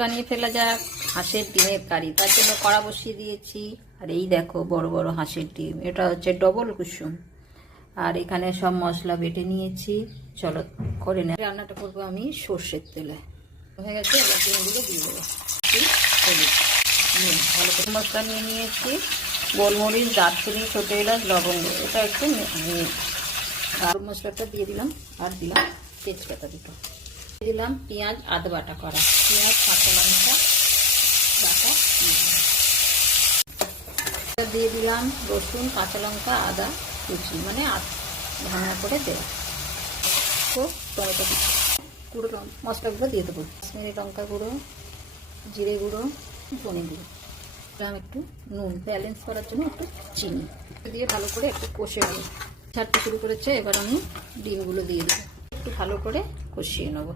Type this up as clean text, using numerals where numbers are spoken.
বানিয়ে ফেলা যাক হাঁসের ডিমের কারি। তার জন্য কড়া বসিয়ে দিয়েছি। আর এই দেখো বড় বড় হাঁসের ডিম, এটা হচ্ছে ডবল কুসুম। আর এখানে সব মশলা বেটে নিয়েছি। চলো করে নে। রান্নাটা করবো আমি সর্ষের তেলে। হয়ে গেছে, এবার ডিমগুলো দিয়ে দেবো। ভালো করে মশলা নিয়ে নিয়েছি, গোলমরিচ, দারচিনি, ছোটো এলাচ, লবঙ্গ, এটা একটু আর মশলাটা দিয়ে দিলাম। আর দিলাম তেজপাতা দুটো, দিয়ে দিলাম পেঁয়াজ আদা বাটা করা, পেঁয়াজ কাঁচা লঙ্কা বাটা দিয়ে দিলাম, রসুন কাঁচা লঙ্কা আদা কুচি, মানে ভাঙা করে দেওয়া। তো টমেটো গুঁড়ো মশলাগুলো দিয়ে দেবো। কাশ্মীরি লঙ্কা গুঁড়ো, জিরে গুঁড়ো, ধনে গুঁড়ো, দিলাম একটু নুন, ব্যালেন্স করার জন্য একটু চিনি দিয়ে ভালো করে একটু কষে নেব। ছাড়তে শুরু করেছে, এবার আমি ডিমগুলো দিয়ে দেবো, একটু ভালো করে কষিয়ে নেবো।